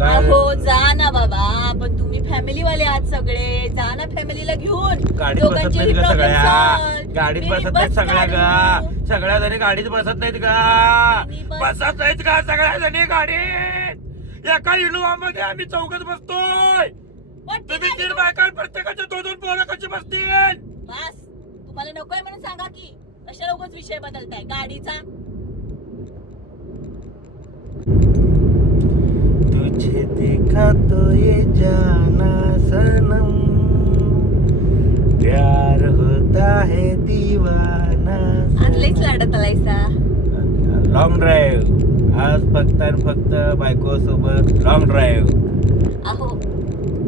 काय अहो जा ना बाबा पण तुम्ही फॅमिली वाले आहात सगळे. जा ना फॅमिलीला घेऊन. गाडीत बसत दोघांचेही नाहीत का problem सगळ्या? solve. गाडीत मी बसत नाहीत बस सगळ्या काढू. गा सगळ्या जणी गाडीत बसत नाहीत का? मी बस- बसत नाहीत का सगळ्या जणी गाडीत? एका इनोवा मध्ये आम्ही चौघच बसतोय. तुम्ही गाडी तीन बायका प्रत्येकाचे दोन दोन पोरं कशी बसतील? बस. तुम्हाला नकोय म्हणून सांगा की कशाला उगाच विषय बदलताय? गाडीचा? तुझे देखा तो ये जाना सनम प्यार होता है दीवाना आज लईच लाडत आलायसा लॉंग ड्राईव्ह आज फक्त आणि फक्त बायको सोबत लॉंग ड्राईव्ह अहो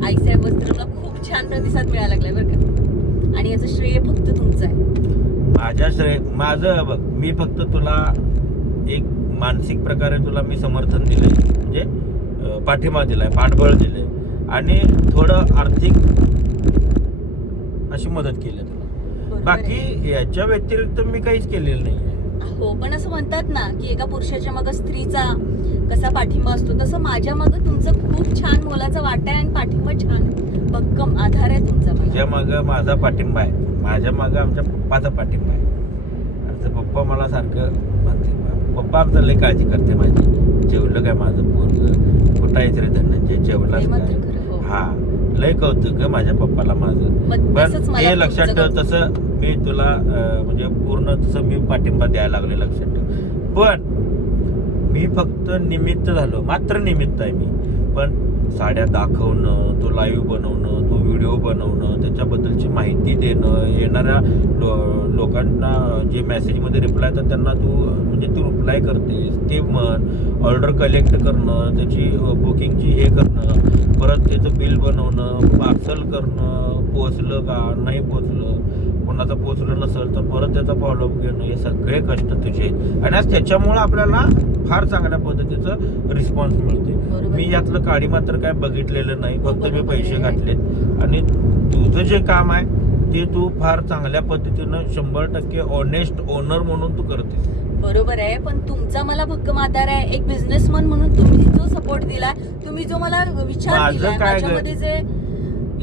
आईसाहेब वस्त्रमला खूप छान प्रतिसाद मिळायला लागलाय बरं का. आणि याचं श्रेय फक्त तुमचं आहे. माझ्या श्रेय माझं बघ मी फक्त तुला एक मानसिक प्रकारे तुला मी समर्थन दिलंय. म्हणजे पाठिंबा दिलाय पाठबळ दिलंय. आणि थोडं आर्थिक अशी मदत केली आहे. बाकी याच्या व्यतिरिक्त मी काहीच केलेलं नाही हो पण असं म्हणतात ना की एका पुरुषाच्या मग स्त्रीचा कसा पाठिंबा असतो तसं माझ्या मग तुमचं खूप छान मोलाचा वाटा आहे आणि पाठिंबा छान भक्कम आधार आहे तुमचा मला मागं माझा पाठिंबा आहे. माझ्या मागं आमच्या पप्पाचा पाठिंबा आहे. आमचं पप्पा मला सारखं पप्पा आमचं लय काळजी करते माझी जेवलं काय माझं पोरग कुठं आहे रे धनंजय जेवलाच हे काय. हो. हा लय कौतुक माझ्या पप्पाला माझं. पण हे लक्षात ठेव तसं मी तुला म्हणजे पूर्ण तसं मी पाठिंबा द्यायला लागले लक्षात ठेव. पण मी फक्त निमित्त झालो मात्र निमित्त आहे मी. पण साड्या दाखवणं तो लाईव्ह बनवणं तो व्हिडिओ बनवणं त्याच्याबद्दलची माहिती देणं येणाऱ्या लो लोकांना जे मेसेजमध्ये रिप्लाय तर त्यांना तू म्हणजे तू रिप्लाय करतेस ते म्हण ऑर्डर कलेक्ट करणं त्याची बुकिंगची हे करणं परत त्याचं बिल बनवणं पार्सल करणं पोचलं का नाही पोचलं कोणाचं पोचलं नसेल तर परत त्याचा फॉलोअप घेणं हे सगळे कष्ट तुझे आणि आज त्याच्यामुळं आपल्याला फार चांगल्या पद्धतीचं रिस्पॉन्स मिळते. मी यातलं काडी मात्र काय बघितलेलं नाही. फक्त मी पैसे. घातलेत. आणि तुझं जे काम आहे ते तू फार चांगल्या पद्धतीनं शंभर टक्के ऑनेस्ट ओनर म्हणून तू करतेस बरोबर आहे. पण तुमचा मला भक्कम आधार आहे. एक बिझनेसमन म्हणून तुम्ही जो सपोर्ट दिला तुम्ही जो मला विचार ग- माझ्यामध्ये जे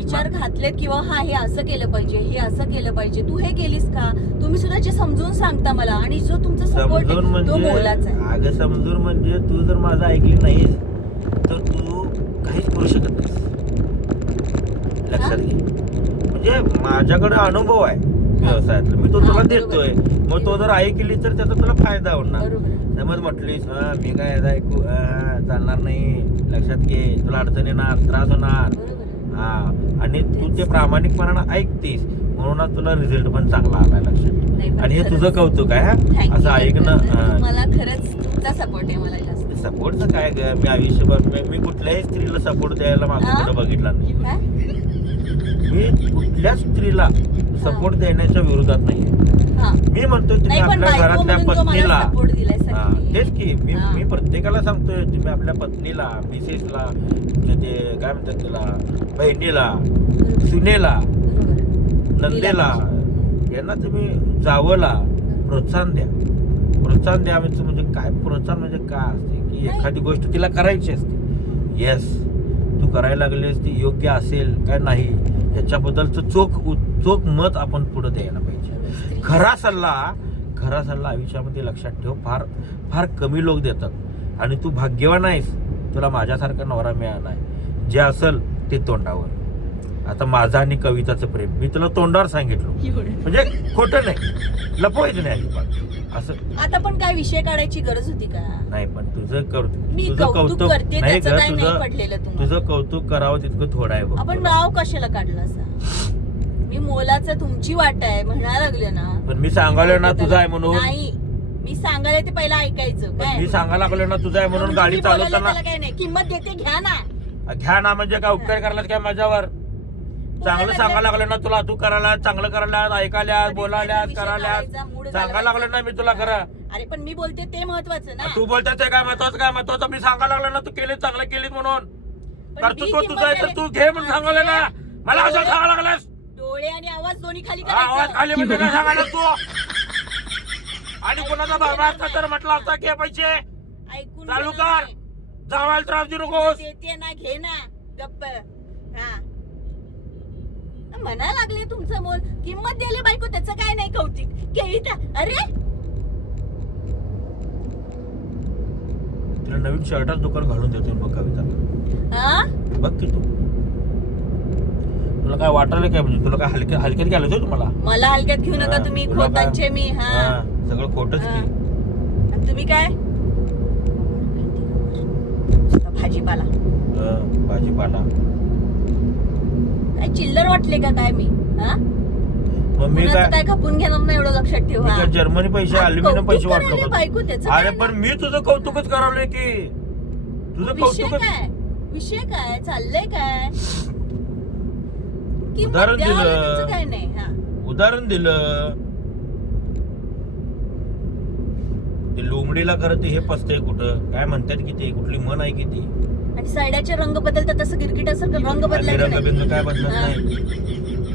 विचार घातलेत किंवा हा हे असं केलं पाहिजे हे असं केलं पाहिजे तू हे केलीस का? तुम्ही सुद्धा जे समजून सांगता मला आणि जो तुमचा सपोर्ट समजून आहे तो म्हणजे मोलाचा आहे. अगं समजून म्हणजे तू जर माझं ऐकली नाहीस तर तू काहीच करू शकत नाहीस. लक्षात घे. म्हणजे माझ्याकडे अनुभव आहे व्यवसायातला. मी तो हा, तुला बरोबर. देतोय. मग तो जर ऐकली तर त्याचा तुला फायदा होणार. बरोबर आहे. समज म्हटलीस "हा, मी काय ऐकू हा, चालणार नाही. लक्षात घे. तुला अडचण येणार त्रास होणार. बरोबर. हा आणि तू ते प्रामाणिकपणानं ऐकतीस म्हणून तुला रिझल्ट पण चांगला आलाय लक्षात आणि हे. तुझं कौतुक आहे हा. असं ऐकणं. मला खरंच तुमचा सपोर्ट आहे मला जास्त सपोर्टचं काय ग मी आयुष्यभर मी- कुठल्याही स्त्रीला सपोर्ट द्यायला मागं? कुठं बघितला नाही? मी कुठल्याच स्त्रीला सपोर्ट देण्याच्या विरोधात नाही मी म्हणतो तुम्ही आपल्या घरातल्या पत्नीला. तेच की मी. मी प्रत्येकाला सांगतोय तुम्ही आपल्या पत्नीला मिसेसला तुमच्या ते काय म्हणतात त्याला बहिणीला. सुनेला. नंदेला यांना तुम्ही जावंला प्रोत्साहन द्या प्रोत्साहन द्या म्हणजे म्हणजे काय प्रोत्साहन म्हणजे काय असते की. एखादी गोष्ट तिला करायची असते येस तू करायला लागलीस ती योग्य असेल काय नाही ह्याच्याबद्दलचं चोख चोख मत आपण पुढे द्यायला खरा सल्ला खरा सल्ला आयुष्यामध्ये लक्षात ठेव फार फार कमी लोक देतात. आणि तू भाग्यवान आहेस तुला माझ्यासारखा नवरा मिळाला आहे जे असेल ते तोंडावर. आता माझं आणि कविताचं प्रेम मी तुला तोंडावर सांगितलं. म्हणजे खोटं नाही लपवायचं नाही अजिबात. असं. आता पण काय विषय काढायची गरज होती का? नाही पण तुझं तुझं कौतुक नाही तुझं तुझं कौतुक करावं तितकं थोडं आहे आपण. नाव कशाला काढलं असं? मी मोलाचं तुमची वाट आहे म्हणायला लागले ना. पण मी सांगायला ना तुझं आहे म्हणून. नाही मी सांगायला ते पहिला ऐकायचं पण काय? मी सांगायला लागलो ना तुझं आहे म्हणून गाडी चालवताना काय नाही किंमत देते घ्या ना. घ्या ना म्हणजे काय उपकार करायला काय माझ्यावर? चांगलं सांगायला लागलं ना तुला तू करायला चांगलं करायला ऐकायला बोलायला करायला. सांगायला. लागलं ना मी तुला खरं. अरे पण मी बोलते ते महत्वाचं ना. तू बोलतात ते काय महत्वाचं काय महत्वाचं? मी सांगायला लागलं ना तू केली चांगलं केलीत म्हणून. पण कर्तृत्व मी तुझं आहे तर किंमत तू घे म्हणून सांगायला ना मला असं सांगायला लागलास? डोळे आणि आवाज दोन्ही खाली आवाज करायचं. खाली म्हणजे काय सांगायला तू? आणि कोणाचा बाबा असता तर म्हटलं असता घे पैसे. ऐकून चालू कर. जावायला त्रास देऊ नकोस. देते ना घे ना. गप्प. हा. म्हणा लागले तुमचं मोल. किंमत द्यायला बायको त्याचं काय नाही कौतिक. केळीता अरे! तिला नवीन शर्टाच दुकान घालून देतो मग कविता. हा? बघ की तू. तुला काय वाटलं काय? म्हणजे तुला काय हलक्या हलक्यात घालायचं तुम्हाला? मला हलक्यात घेऊ नका हा, तुम्ही तुला काय- खोतांचे मी हा. हा, सगळं खोटच हा. की आणि तुम्ही काय? नुसतं भाजीपाला. हा, भाजीपाला. काय चिल्लर वाटले का काय मी? हा? मग मी कुणाचं काय काय खपून घेणार नाही एवढं लक्षात मी ठेवा जर्मनी पैसे अल्युमिनियम पैसे वाटलो करायला का बायको त्याचं अरे काय पण मी तुझं कौतुकच करावलंय की. तुझं विषय कौतुकच काय? विषय काय? चाललंय काय? किंमत उदाहरण द्यावं दिलं. त्याचं काय नाही हा. उदाहरण दिलं. ते लोमडीला खरं ते हे पसतंय कुठं? काय म्हणतात की ते? कुठली मन आहे की ती? आणि साड्याचे रंग बदलतात तसं गिरगिटासारखं रंग आम्ही बदलायचं रंग नाही. काय बदलत हा. नाही.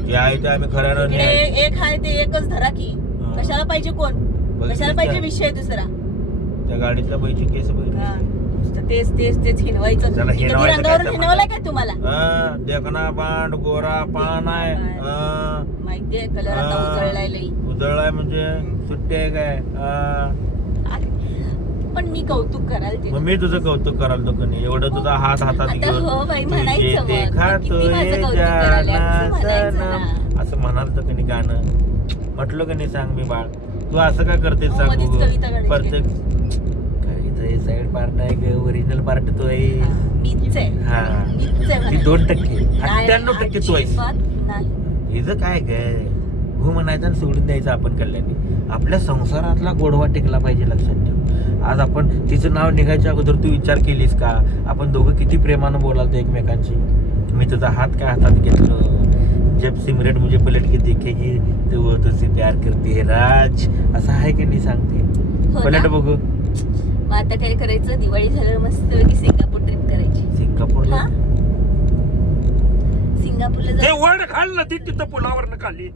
जे आहे ते आम्ही इकडे न्याय- एक आहे ते एकच धरा की. हा. कशाला पाहिजे कोण? कशाला पाहिजे? विषय दुसरा? त्या गाडीतल्या बाईची केस बघितली हा. तेच तेच तेच हिनवायचं त्याला कधी हिनवायचं रंगावर काय हिनवलाय काय तुम्हाला हा देखना बांड गोरा पान आहे हा. माहितीये कलर आता हा. उजळलाय लई उजळलाय म्हणजे सुट्टी आहे काय हा. पण मी कौतुक कराल ते मग मी तुझं कौतुक करायला तो कणी एवढं तुझा हात हातात आता घेऊन हो बाई तुझे म्हणायचं ते मग. किती खातोय माझं कौतुक करायला, असं म्हणायचं जाना ना. सनम. असं म्हणाल तर कणी गाणं म्हटलं का नाही सांग मी बाळ तू असं काय करतेस हो, सांग बघू. कविता काढायची. प्रत्येक कविता साईड पार्ट आहे ग ओरिजिनल पार्ट तो आहे. हा, मीच आहे. हा. मीच आहे ती. दोन टक्के. अठ्ठ्याण्णव टक्के तू नाही. हिचं काय ग? हो म्हणायचं आणि सोडून द्यायचं आपण कल्याणी. आपल्या संसारातला गोडवा टिकला पाहिजे लक्षात ठेव. आज आपण तिचं नाव निघायच्या अगोदर तू विचार केलीस का? आपण दोघं किती प्रेमानं बोलालतो एकमेकांशी? मी तुझा हात काय हातात घेतलं? जब सिमरेट मुझे पलट के देखेगी तो वो तुझसे प्यार करते है. राज असं आहे की नाही सांगते? हो पलट? बघू. मग आता काय करायचं? दिवाळी झाल्यावर मस्त की सिंगापूर ट्रिप करायची. सिंगापूरला? हा? सिंगापूरला ते जा वड खाल ना ती तिथं पुलावर खाली.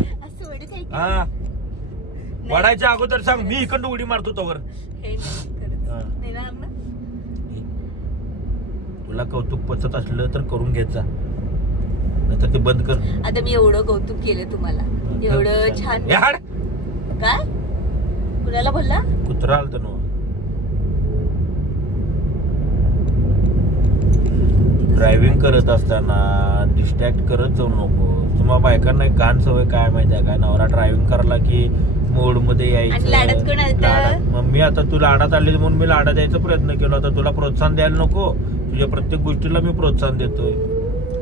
असं वेळ काय हा. नाही. वडायच्या अगोदर सांग मी इकडं उडी मारतो तोवर. हे नाही खरंच. हा. नेणार ना? तुला कौतुक पचत असलं तर करून घेत जा. नाहीतर ते बंद कर. आता मी एवढं कौतुक केलं तुम्हाला. एवढं छान हे हाड. काय? कुणाला बोलला? कुत्रा आलत ना ड्रायव्हिंग करत असताना डिस्ट्रॅक्ट करत जाऊ नको. तुम्हाला बायकांना एक घाण सवय काय माहिती आहे का? नवरा ड्रायव्हिंग करायला की मोडमध्ये आणि लाडात कोण आलतं? लाडात. मग मी आता तू लाडात आली म्हणून मी लाडात यायचा प्रयत्न केला होता. तुला प्रोत्साहन द्यायला नको. तुझ्या प्रत्येक गोष्टीला मी प्रोत्साहन देतोय.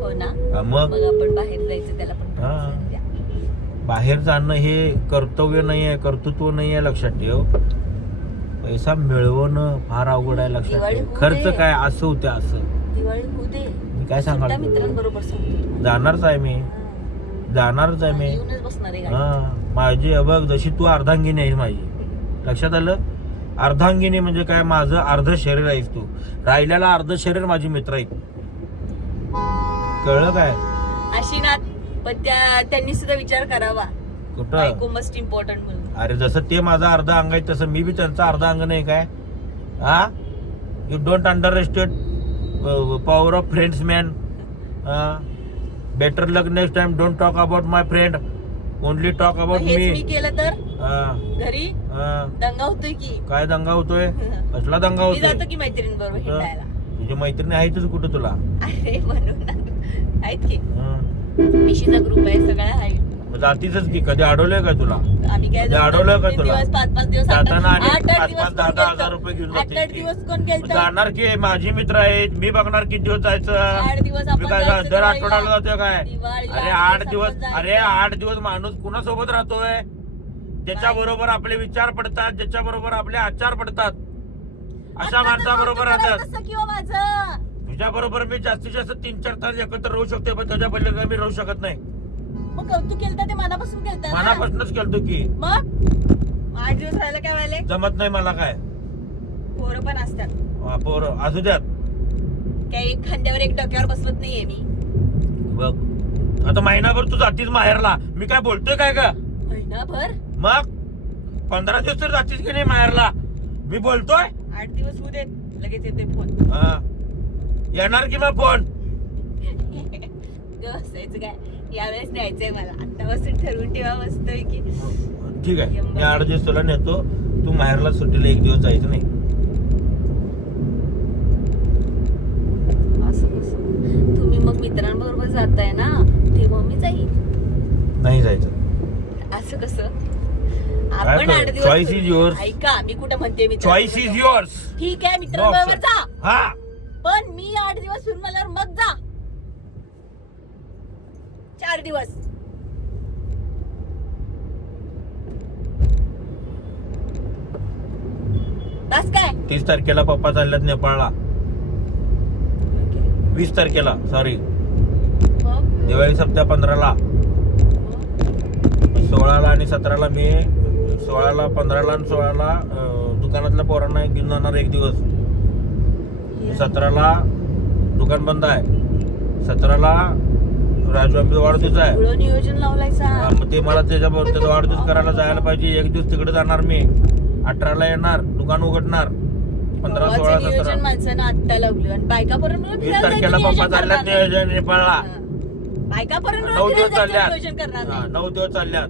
हो ना? मग? आपण बाहेर जायचं त्याला पण हा. बाहेर जाणं हे कर्तव्य नाही आहे कर्तृत्व नाही आहे लक्षात ठेव. पैसा मिळवणं फार अवघड आहे लक्षात ठेव. खर्च. काय? असं होते असं. दिवाळी होऊ दे मी काय सांगाल? मित्रांबरोबर सांगतो. जाणारच आहे मी. जाणारच आहे मी. येऊनच बसणार आहे गाडी. हा. माझी बघ जशी तू अर्धांगिनी आहेस माझी. लक्षात आलं? अर्धांगिनी म्हणजे काय? माझं अर्ध शरीर आहेस तू. राहिलेला अर्ध शरीर माझी मित्र आहेत. कळलं काय? अशी ना पण त्या त्यांनी सुद्धा विचार करावा. कुठं? मस्ट इम्पॉर्टंट म्हणून. अरे जसं ते माझं अर्ध अंग आहे तसं मी बी त्यांचं अर्ध अंग नाही काय? हा? You don't underestimate power of friends man better luck next time don't talk about my friend only talk about me me केलं तर? घरी? दंगा होतोय की? काय दंगा होतोय? कसला दंगा होतोय? की मैत्रिणींबरोबर कुठं? हिंडायला. तुझी मैत्रिणी आहेतच कुठं तुला? अरे म्हणून आहेत की. मिशीचा ग्रुप आहे सगळ्या आहे. जातीच की कधी अडवलंय का तुला आम्ही काय ते अडवलं का तुला? दिवस पाच पाच दिवस आठ जाताना आणि आठ पाच पाच दहा दहा? हजार रुपये घेऊन आठ जाते आठ की. दिवस कोण गेलतं जाणार की माझी मित्र आहेत मी बघणार किती दिवस जायचं आठ दिवस मी आपण काय जायचं दर दिवाळीला. आठवड्याला जातोय काय दिवाळीला अरे आठ आठ दिवस अरे जायचं. आठ दिवस माणूस कुणासोबत राहतोय ज्याच्या बरोबर आपले विचार पडतात ज्याच्या बरोबर आपले आचार पडतात अशा माणसाबरोबर राहतात करायचं किंवा माझं तुझ्या बरोबर मी जास्तीत जास्त तीन चार तास एकत्र राहू शकते पण त्याच्या पहिले मी राहू शकत नाही मग कौतुक केलं ते मनापासून केलं मनापासूनच केलतो की. मग? आठ दिवस राहायला काय व्हायले? जमत नाही मला काय. पोरं पण असतात. हा, पोरं. असू द्यात. काय एक खांद्यावर एक डोक्यावर बसवत नाहीये मी. बघ. आता महिनाभर तू जातीस माहेरला. मी काय बोलतोय काय का महिनाभर? मग? पंधरा दिवस तर जातीस की नाही माहेरला? मी बोलतोय? आठ दिवस होऊ देत. लगेच येते फोन. हा. येणार की मग फोन? बसायचं काय? यावेळेस न्यायचंय मला. आत्तापासून ठरवून ठेवा मस्त की. ठीक आहे. मी आठ दिवस तुला नेतो. तू माहेरला सुट्टीला एक दिवस जायचं नाही. असं कसं तुम्ही मग मित्रांबरोबर जाताय ना तेव्हा मी जाईल नाही जायचं. असं कसं? आपण करू? आठ दिवस Choice is yours. ऐका मी कुठं म्हणते मित्रांबरोबर? चॉईस इज युअर्स ठीक आहे मित्रांबरोबर जा. हा. पण मी आठ दिवस फिरून आल्यावर मग जा. चार दिवस. बस काय? तीस तारखेला पप्पा चालल्यात नेपाळला. वीस तारखेला सॉरी दिवाळी सप्त्या पंधराला. सोळाला आणि सतराला मी सोळाला पंधराला आणि सोळाला दुकानातल्या पोरांना घेऊन जाणार एक दिवस. सतराला दुकान बंद आहे. सतराला राजू वाढदिवस आहे. नियोजन मग ते मला त्याच्याबरोबर त्याचा वाढदिवस करायला जायला पाहिजे. एक दिवस तिकडे जाणार मी. अठराला येणार दुकान उघडणार. पंधरा सोळा भावाचं नियोजन सतरा. माणसानं आत्ता लावलं. आणि बायकापर्यंत मला वीस फिरायला तारखेला जायचं पप्पा नियोजन चालल्यात करणार. नाही. नियोजन नेपाळला. बायकापर्यंत नऊ दिवस फिरायला जायचं चालल्यात. नियोजन करणार. हा, नाही. नऊ दिवस चालल्यात.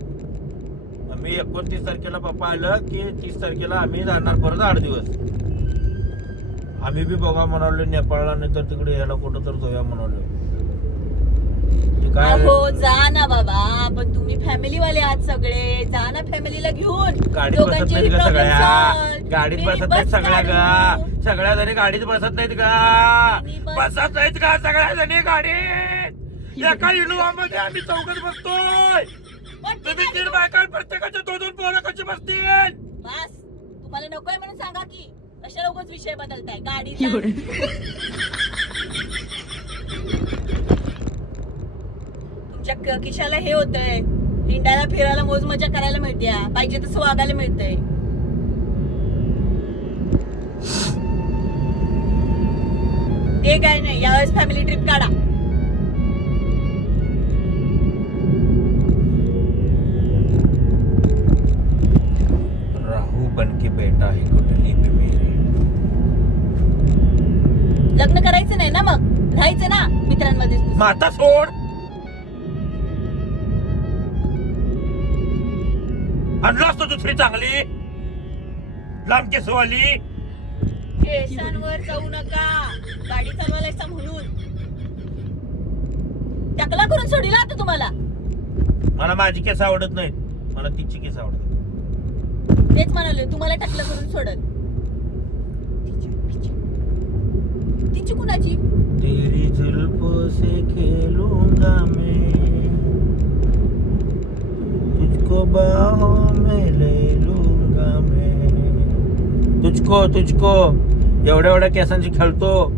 मी एकोणतीस तारखेला पप्पा आलं की तीस तारखेला आम्ही जाणार परत आठ दिवस. आम्ही बी बघा म्हणालो नेपाळला नाही तर तिकडे यायला कुठं तर जाऊया म्हणालो ते काय? अहो जा ना बाबा पण तुम्ही फॅमिली वाले आहात सगळे. जा ना फॅमिलीला घेऊन. गाडीत बसत दोघांचेही नाहीत का problem सगळ्या? solve. गाडीत बसत नाहीत बस सगळ्या काढू. गा सगळ्या जणी गाडीत बसत नाहीत का? बस. बसत नाहीत का सगळ्या जणी गाडीत? एका इनोवा मध्ये आम्ही चौघच बसतोय. पण तुम्ही तीन. बायका प्रत्येकाचे दोन दोन पोरं कशी बसतील? बस. तुम्हाला नकोय म्हणून सांगा की कशाला उगाच विषय बदलताय? गाडी तुमच्या क- खिशाला हे होतंय. हिंडायला फिरायला मोज मजा करायला मिळते पाहिजे तसं वागायला मिळतंय. ते काय नाही. यावेळेस फॅमिली ट्रिप काढा. राहू बन के बेटा है मेरे. लग्न करायचं नाही ना मग? राहायचं ना मित्रांमध्ये. माता सोड! आणला असतो दुसरी चांगली. लांब केसवाली. केसांवर जाऊ नका. गाडी चालवायला म्हणून. टकला करून सोडीला आता तुम्हाला. मला माझी केस आवडत नाहीत. मला तिची केस आवडत तेच म्हणाले तुम्हाला टकलं करून सोडल. तिची कुणाची? तेरी जुल्फों से खेलूंगा मैं. तुझको बाहों तुझको तुझको. एवढ्या एवढ्या केसांची खेळतो.